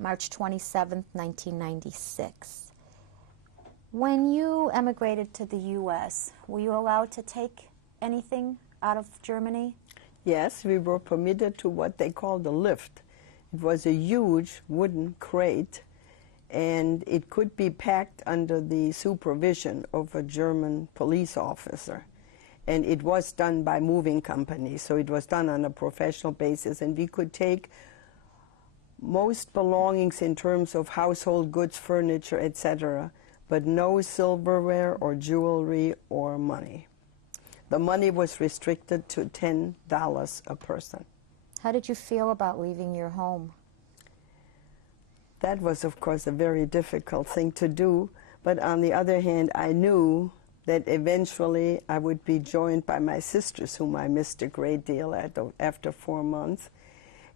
March 27, 1996. When you emigrated to the U.S., were you allowed to take anything out of Germany? Yes, we were permitted to what they called a lift. It was a huge wooden crate, and it could be packed under the supervision of a German police officer. And it was done by moving companies, so it was done on a professional basis, and we could take most belongings in terms of household goods, furniture, etc., but no silverware or jewelry or money. The money was restricted to $10 a person. How did you feel about leaving your home? That was, of course, a very difficult thing to do, but on the other hand, I knew that eventually I would be joined by my sisters, whom I missed a great deal after 4 months,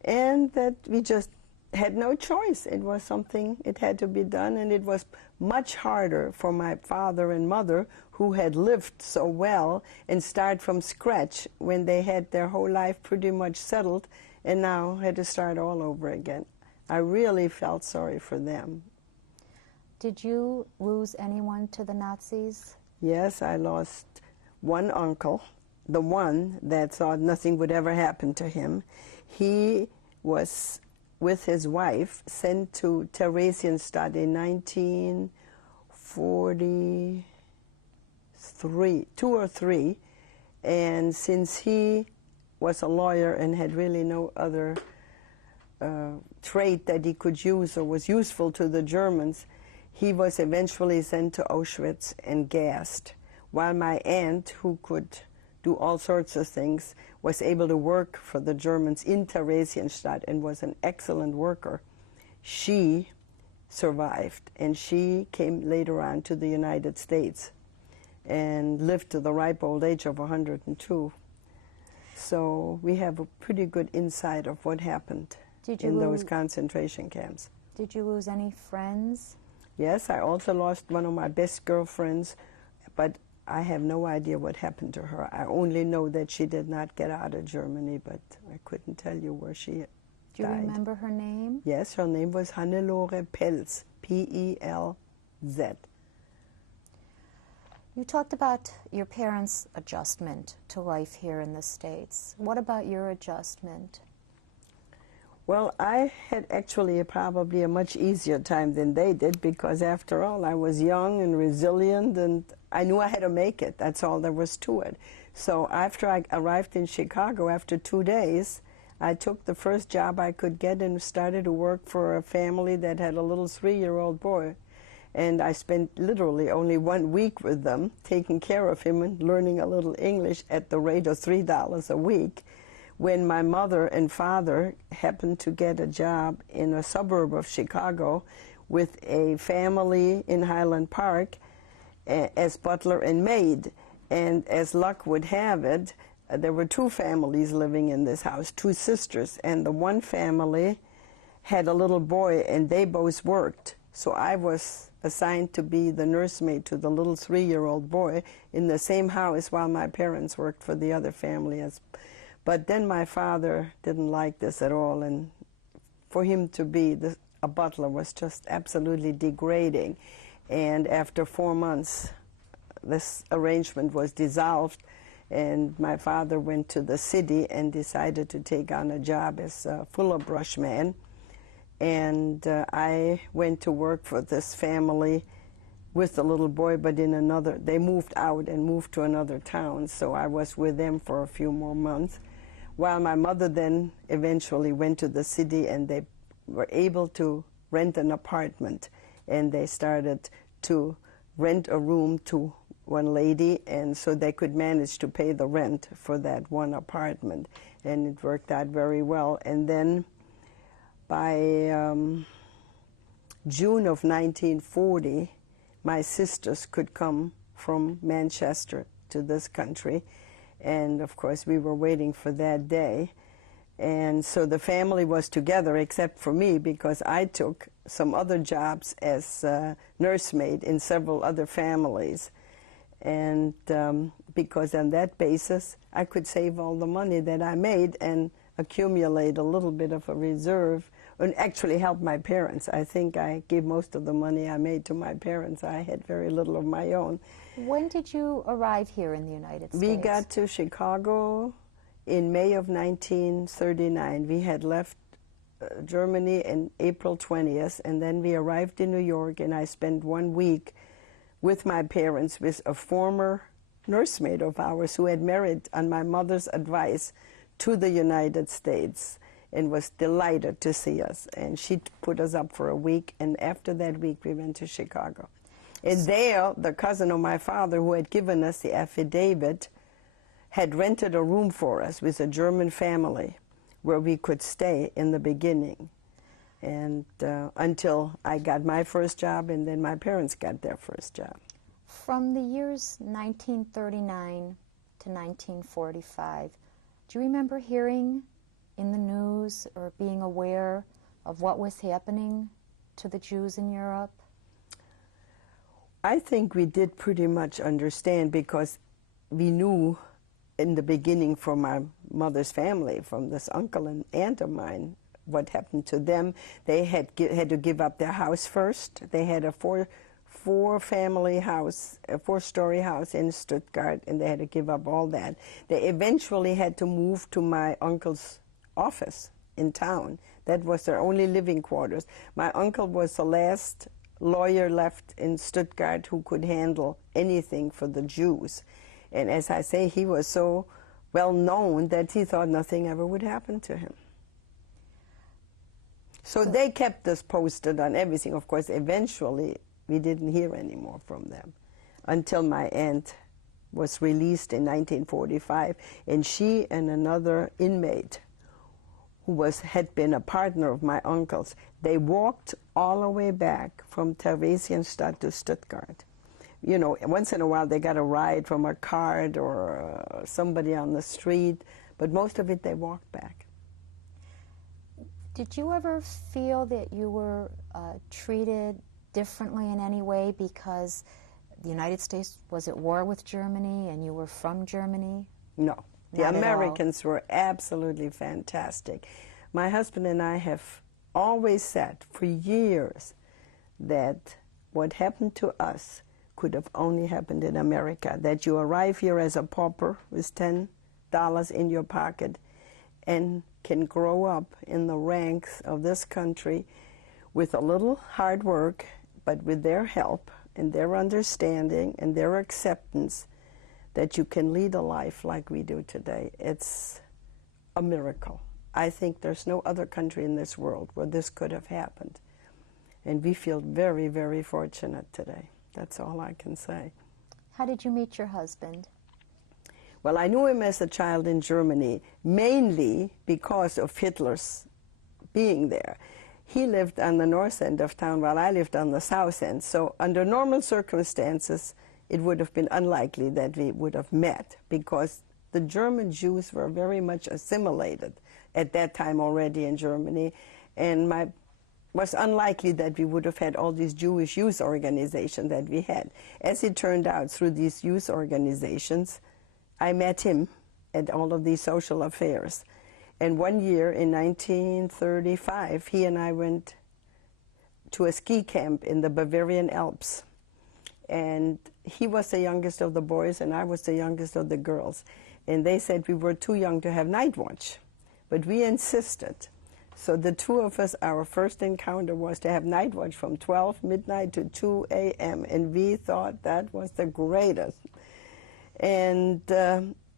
and that we just had no choice. It was something, it had to be done, and it was much harder for my father and mother, who had lived so well, and start from scratch when they had their whole life pretty much settled and now had to start all over again. I really felt sorry for them. Did you lose anyone to the Nazis? Yes, I lost one uncle, the one that thought nothing would ever happen to him. He was, with his wife, sent to Theresienstadt in 1943, 2 or 3, and since he was a lawyer and had really no other trait that he could use or was useful to the Germans, he was eventually sent to Auschwitz and gassed, while my aunt, who could do all sorts of things, was able to work for the Germans in Theresienstadt and was an excellent worker. She survived, and she came later on to the United States and lived to the ripe old age of 102. So we have a pretty good insight of what happened in those concentration camps. Did you lose any friends? Yes, I also lost one of my best girlfriends, but I have no idea what happened to her. I only know that she did not get out of Germany, but I couldn't tell you where she died. Do you remember her name? Yes, her name was Hannelore Pelz, P-E-L-Z. You talked about your parents' adjustment to life here in the States. What about your adjustment? Well, I had actually probably a much easier time than they did, because after all, I was young and resilient, and I knew I had to make it. That's all there was to it. So after I arrived in Chicago, after 2 days, I took the first job I could get and started to work for a family that had a little 3-year-old boy. And I spent literally only 1 week with them, taking care of him and learning a little English at the rate of $3 a week, when my mother and father happened to get a job in a suburb of Chicago with a family in Highland Park as butler and maid. And as luck would have it, there were 2 families living in this house, 2 sisters, and the one family had a little boy, and they both worked. So I was assigned to be the nursemaid to the little 3-year-old boy in the same house while my parents worked for the other family. But then my father didn't like this at all, and for him to be a butler was just absolutely degrading. And after 4 months, this arrangement was dissolved, and my father went to the city and decided to take on a job as a fuller brush man. And I went to work for this family with the little boy, but in another, they moved out and moved to another town, so I was with them for a few more months, while my mother then eventually went to the city, and they were able to rent an apartment, and they started to rent a room to one lady, and so they could manage to pay the rent for that one apartment, and it worked out very well. And then by June of 1940, my sisters could come from Manchester to this country, and of course we were waiting for that day. And so the family was together except for me, because I took some other jobs as nursemaid in several other families. And because on that basis I could save all the money that I made and accumulate a little bit of a reserve and actually helped my parents. I think I gave most of the money I made to my parents. I had very little of my own. When did you arrive here in the United States? We got to Chicago in May of 1939. We had left Germany in April 20th, and then we arrived in New York, and I spent 1 week with my parents with a former nursemaid of ours who had married on my mother's advice to the United States and was delighted to see us. And she put us up for a week, and after that week we went to Chicago. And there, the cousin of my father who had given us the affidavit had rented a room for us with a German family where we could stay in the beginning, and until I got my first job, and then my parents got their first job. From the years 1939 to 1945, do you remember hearing in the news or being aware of what was happening to the Jews in Europe? I think we did pretty much understand, because we knew in the beginning from my mother's family, from this uncle and aunt of mine, what happened to them. They had to give up their house first. They had a four-family house, a four-story house in Stuttgart, and they had to give up all that. They eventually had to move to my uncle's office in town. That was their only living quarters. My uncle was the last lawyer left in Stuttgart who could handle anything for the Jews. And as I say, he was so well known that he thought nothing ever would happen to him. So they kept us posted on everything. Of course, eventually we didn't hear any more from them until my aunt was released in 1945, and she and another inmate who had been a partner of my uncle's, they walked all the way back from Theresienstadt to Stuttgart. You know, once in a while they got a ride from a cart or somebody on the street, but most of it they walked back. Did you ever feel that you were treated differently in any way because the United States was at war with Germany and you were from Germany? No. The Not Americans were absolutely fantastic. My husband and I have always said for years that what happened to us could have only happened in America, that you arrive here as a pauper with $10 in your pocket and can grow up in the ranks of this country with a little hard work, but with their help and their understanding and their acceptance, that you can lead a life like we do today. It's a miracle. I think there's no other country in this world where this could have happened. And we feel very, very fortunate today. That's all I can say. How did you meet your husband? Well, I knew him as a child in Germany, mainly because of Hitler's being there. He lived on the north end of town while I lived on the south end. So under normal circumstances, it would have been unlikely that we would have met, because the German Jews were very much assimilated at that time already in Germany, and it was unlikely that we would have had all these Jewish youth organizations that we had. As it turned out, through these youth organizations, I met him at all of these social affairs. And one year in 1935, he and I went to a ski camp in the Bavarian Alps. And he was the youngest of the boys, and I was the youngest of the girls. And they said we were too young to have night watch, but we insisted. So the two of us, our first encounter was to have night watch from 12 midnight to 2 a.m., and we thought that was the greatest. And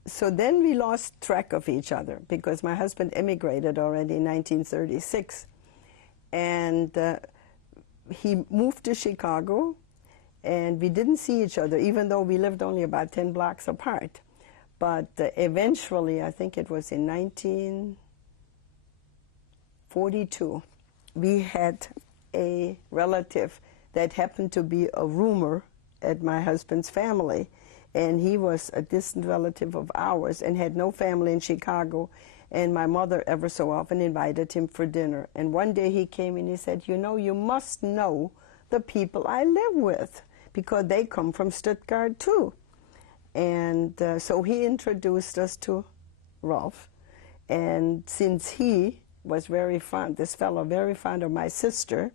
so then we lost track of each other, because my husband emigrated already in 1936. And he moved to Chicago, and we didn't see each other, even though we lived only about 10 blocks apart. But eventually, I think it was in 1942, we had a relative that happened to be a roomer at my husband's family. And he was a distant relative of ours and had no family in Chicago. And my mother ever so often invited him for dinner. And one day he came and he said, you know, you must know the people I live with, because they come from Stuttgart too. And so he introduced us to Rolf. And since he was very fond, this fellow very fond of my sister,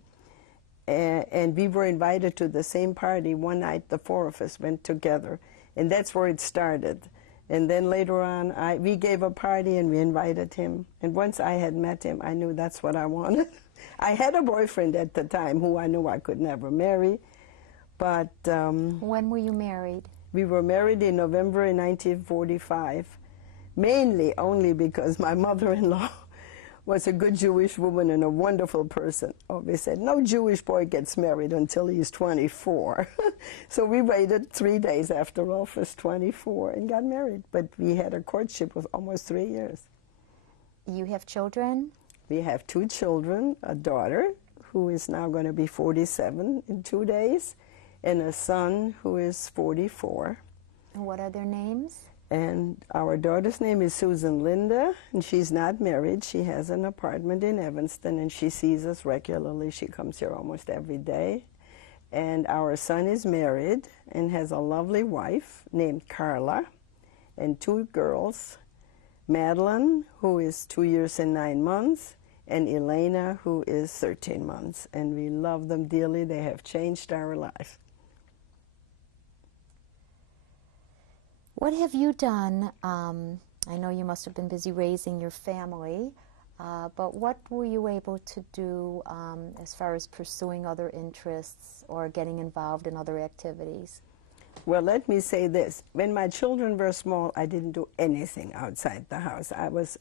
and we were invited to the same party one night. The four of us went together, and that's where it started. And then later on, we gave a party and we invited him. And once I had met him, I knew that's what I wanted. I had a boyfriend at the time who I knew I could never marry, but... when were you married? We were married in November in 1945, mainly only because my mother-in-law was a good Jewish woman and a wonderful person. Always said, no Jewish boy gets married until he's 24. So we waited 3 days after Rolf was 24 and got married. But we had a courtship of almost 3 years. You have children? We have 2 children, a daughter who is now going to be 47 in 2 days, and a son who is 44. And what are their names? And our daughter's name is Susan Linda, and she's not married. She has an apartment in Evanston, and she sees us regularly. She comes here almost every day. And our son is married and has a lovely wife named Carla, and 2 girls, Madeline, who is 2 years and 9 months, and Elena, who is 13 months. And we love them dearly. They have changed our life. What have you done? I know you must have been busy raising your family, but what were you able to do as far as pursuing other interests or getting involved in other activities? Well, let me say this. When my children were small, I didn't do anything outside the house. I was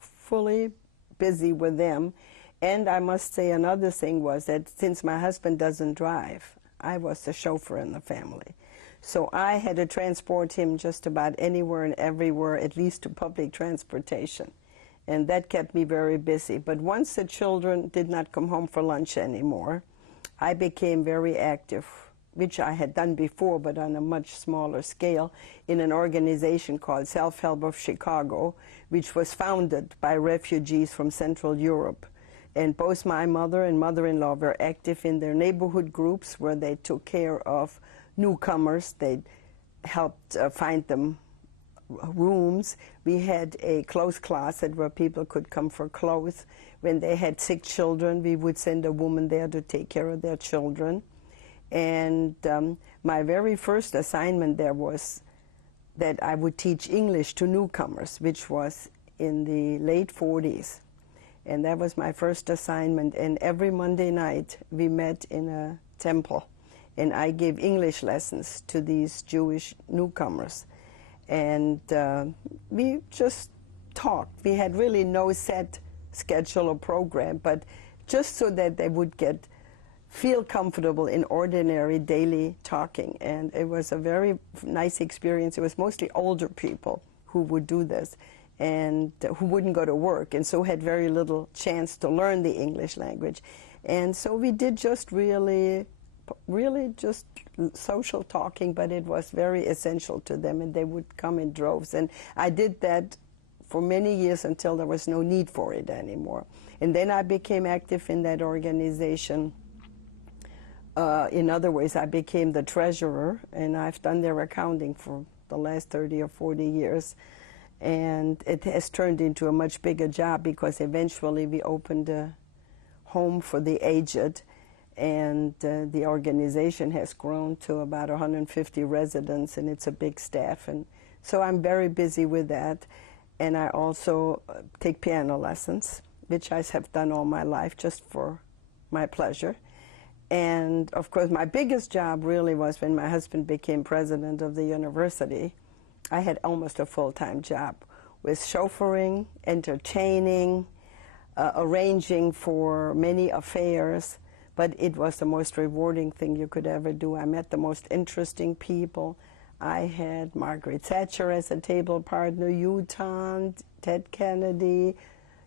fully busy with them. And I must say another thing was that since my husband doesn't drive, I was the chauffeur in the family. So I had to transport him just about anywhere and everywhere, at least to public transportation. And that kept me very busy. But once the children did not come home for lunch anymore, I became very active, which I had done before, but on a much smaller scale, in an organization called Self-Help of Chicago, which was founded by refugees from Central Europe. And both my mother and mother-in-law were active in their neighborhood groups where they took care of newcomers. They helped find them rooms. We had a clothes closet where people could come for clothes. When they had sick children, we would send a woman there to take care of their children. And my very first assignment there was that I would teach English to newcomers, which was in the late 40s. And that was my first assignment. And every Monday night we met in a temple, and I gave English lessons to these Jewish newcomers. And we just talked. We had really no set schedule or program, but just so that they would feel comfortable in ordinary daily talking. And it was a very nice experience. It was mostly older people who would do this and who wouldn't go to work, and so had very little chance to learn the English language. And so we did just really just social talking, but it was very essential to them, and they would come in droves. And I did that for many years until there was no need for it anymore. And then I became active in that organization. In other ways, I became the treasurer, and I've done their accounting for the last 30 or 40 years. And it has turned into a much bigger job because eventually we opened a home for the aged, and the organization has grown to about 150 residents, and it's a big staff. And so I'm very busy with that. And I also take piano lessons, which I have done all my life just for my pleasure. And of course, my biggest job really was when my husband became president of the university. I had almost a full-time job with chauffeuring, entertaining, arranging for many affairs, but it was the most rewarding thing you could ever do. I met the most interesting people. I had Margaret Thatcher as a table partner, U.S.A., Ted Kennedy,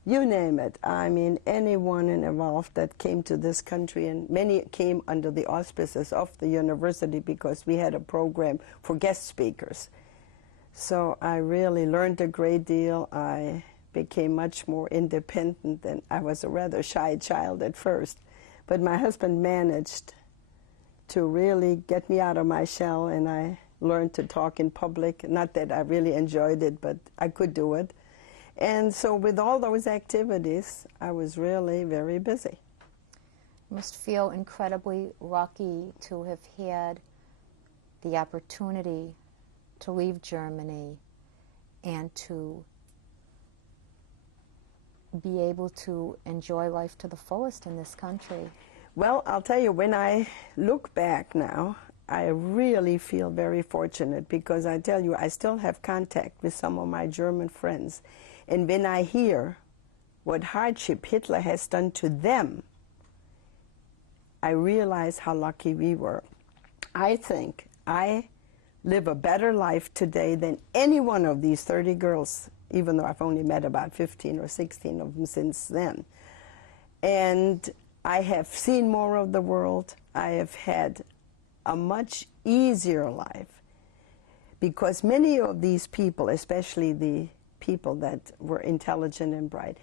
you name it. I mean, anyone involved that came to this country, and many came under the auspices of the university because we had a program for guest speakers. So I really learned a great deal. I became much more independent, and I was a rather shy child at first. But my husband managed to really get me out of my shell, and I learned to talk in public. Not that I really enjoyed it, but I could do it. And so with all those activities, I was really very busy. You must feel incredibly lucky to have had the opportunity to leave Germany and to be able to enjoy life to the fullest in this country. Well, I'll tell you, when I look back now, I really feel very fortunate because I tell you, I still have contact with some of my German friends. And when I hear what hardship Hitler has done to them, I realize how lucky we were. I think I live a better life today than any one of these 30 girls, even though I've only met about 15 or 16 of them since then. And I have seen more of the world. I have had a much easier life because many of these people, especially the people that were intelligent and bright,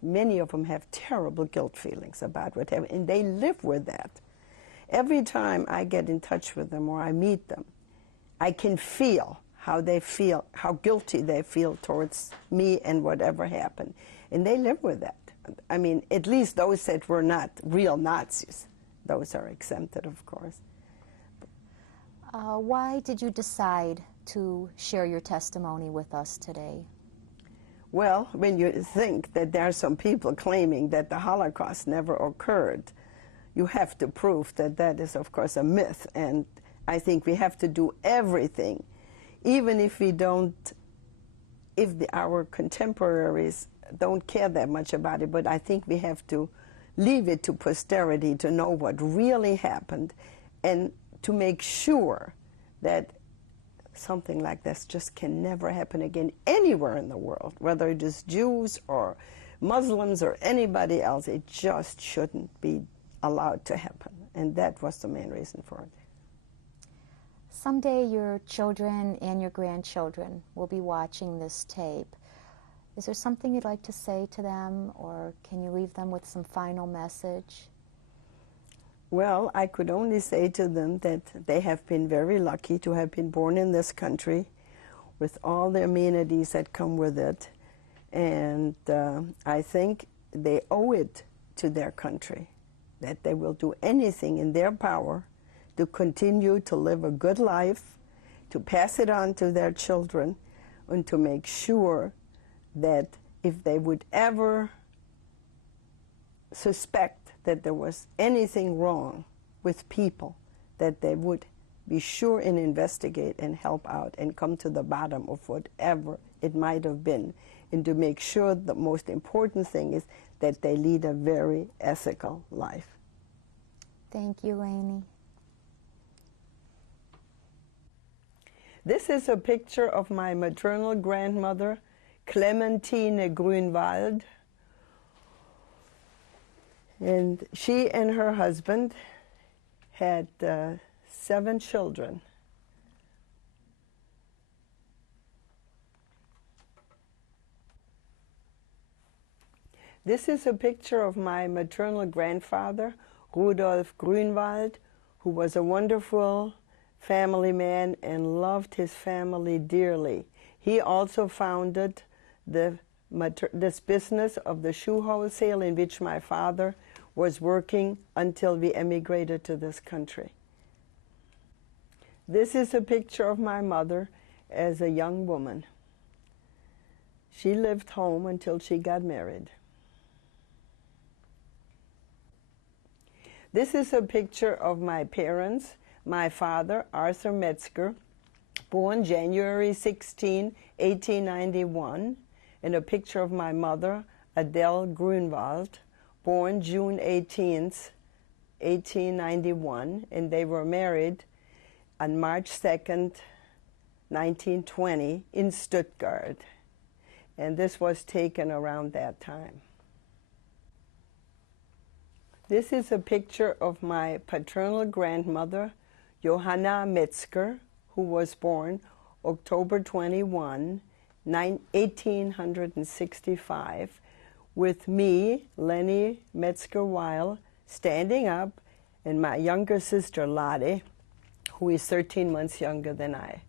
many of them have terrible guilt feelings about what happened, and they live with that. Every time I get in touch with them or I meet them, I can feel how they feel, how guilty they feel towards me and whatever happened, and they live with that. I mean, at least those that were not real Nazis. Those are exempted, of course. Why did you decide to share your testimony with us today? Well, when you think that there are some people claiming that the Holocaust never occurred, you have to prove that that is, of course, a myth. And I think we have to do everything, even if we don't, our contemporaries don't care that much about it, but I think we have to leave it to posterity to know what really happened and to make sure that something like this just can never happen again anywhere in the world, whether it is Jews or Muslims or anybody else. It just shouldn't be allowed to happen, and that was the main reason for it. Someday your children and your grandchildren will be watching this tape. Is there something you'd like to say to them, or can you leave them with some final message? Well, I could only say to them that they have been very lucky to have been born in this country with all the amenities that come with it. And I think they owe it to their country that they will do anything in their power to continue to live a good life, to pass it on to their children, and to make sure that if they would ever suspect that there was anything wrong with people, that they would be sure and investigate and help out and come to the bottom of whatever it might have been, and to make sure the most important thing is that they lead a very ethical life. Thank you, Leni. This is a picture of my maternal grandmother, Clementine Grünwald. And she and her husband had 7 children. This is a picture of my maternal grandfather, Rudolf Grünwald, who was a wonderful family man and loved his family dearly. He also founded this business of the shoe wholesale in which my father was working until we emigrated to this country. This is a picture of my mother as a young woman. She lived home until she got married. This is a picture of my parents. My father, Arthur Metzger, born January 16, 1891, and a picture of my mother, Adele Grünwald, born June 18, 1891, and they were married on March 2nd, 1920, in Stuttgart. And this was taken around that time. This is a picture of my paternal grandmother, Johanna Metzger, who was born October 21, 1865, with me, Leni Metzger-Weil, standing up, and my younger sister, Lade, who is 13 months younger than I.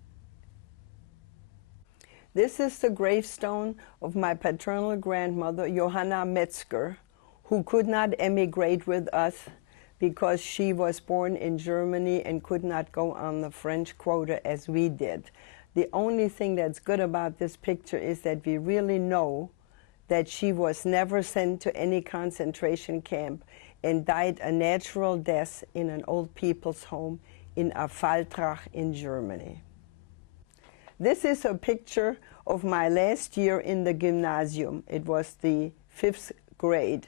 This is the gravestone of my paternal grandmother, Johanna Metzger, who could not emigrate with us because she was born in Germany and could not go on the French quota as we did. The only thing that's good about this picture is that we really know that she was never sent to any concentration camp and died a natural death in an old people's home in Affaltrach in Germany. This is a picture of my last year in the gymnasium. It was the 5th grade,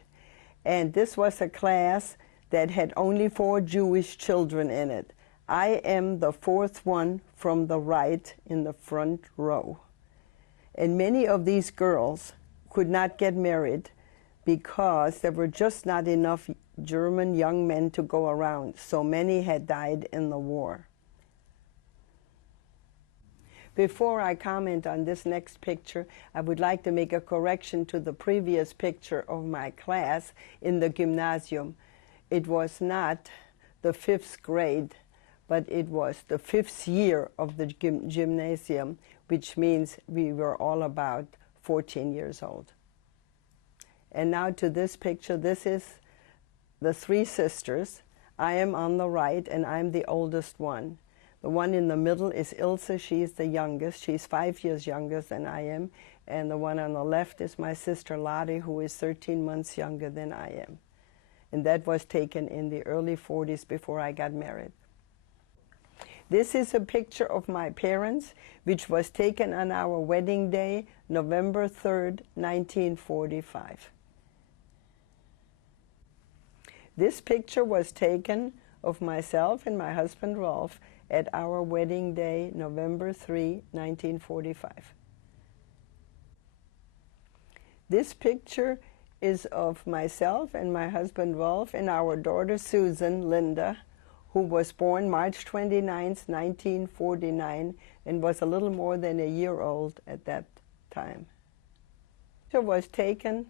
and this was a class that had only 4 Jewish children in it. I am the 4th one from the right in the front row. And many of these girls could not get married because there were just not enough German young men to go around. So many had died in the war. Before I comment on this next picture, I would like to make a correction to the previous picture of my class in the gymnasium. It was not the 5th grade, but it was the 5th year of the gymnasium, which means we were all about 14 years old. And now to this picture. This is the 3 sisters. I am on the right, and I'm the oldest one. The one in the middle is Ilse. She is the youngest. She's 5 years younger than I am. And the one on the left is my sister Lottie, who is 13 months younger than I am. And that was taken in the early 40s before I got married. This is a picture of my parents, which was taken on our wedding day, November 3rd, 1945. This picture was taken of myself and my husband Rolf at our wedding day, November 3, 1945. This picture is of myself and my husband Rolf and our daughter Susan, Linda, who was born March 29, 1949, and was a little more than a year old at that time. It was taken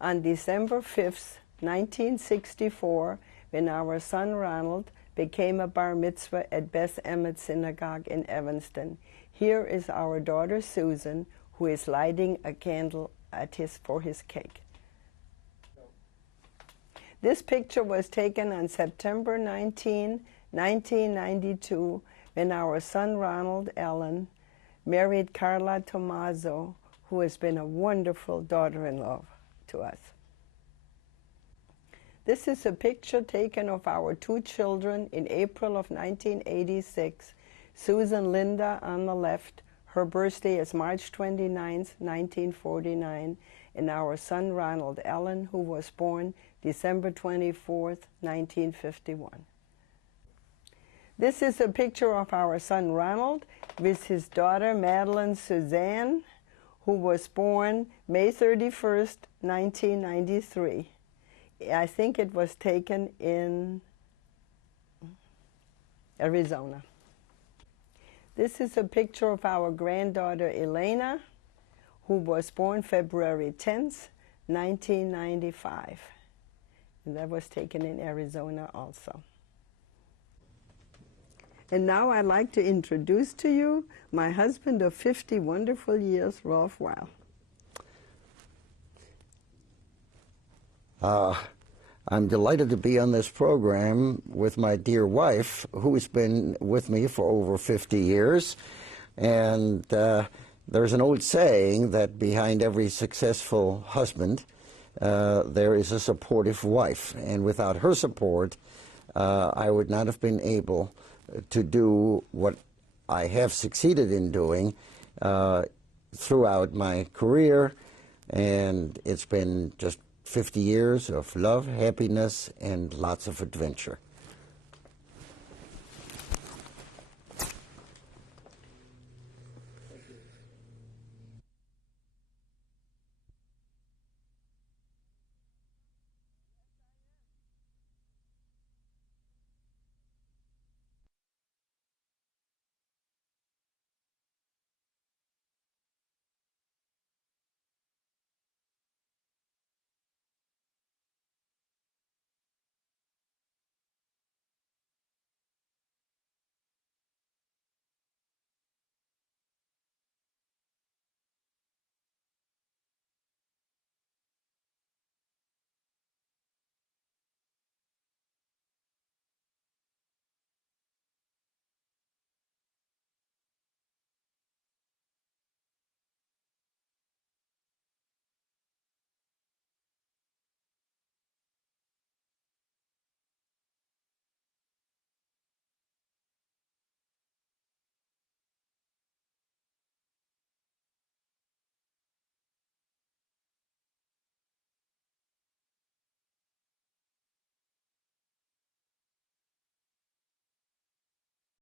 on December 5th, 1964, when our son Ronald became a bar mitzvah at Beth Emet Synagogue in Evanston. Here is our daughter Susan, who is lighting a candle for his cake. This picture was taken on September 19, 1992, when our son Ronald Allen married Carla Tomaso, who has been a wonderful daughter-in-law to us. This is a picture taken of our 2 children in April of 1986. Susan Linda on the left. Her birthday is March 29, 1949, and our son Ronald Allen, who was born December 24, 1951. This is a picture of our son Ronald with his daughter Madeline Suzanne, who was born May 31, 1993. I think it was taken in Arizona. This is a picture of our granddaughter Elena, who was born February 10th, 1995. And that was taken in Arizona also. And now I'd like to introduce to you my husband of 50 wonderful years, Rolf Weil. I'm delighted to be on this program with my dear wife, who has been with me for over 50 years. And there's an old saying that behind every successful husband, there is a supportive wife. And without her support, I would not have been able to do what I have succeeded in doing throughout my career. And it's been just 50 years of love, happiness, and lots of adventure.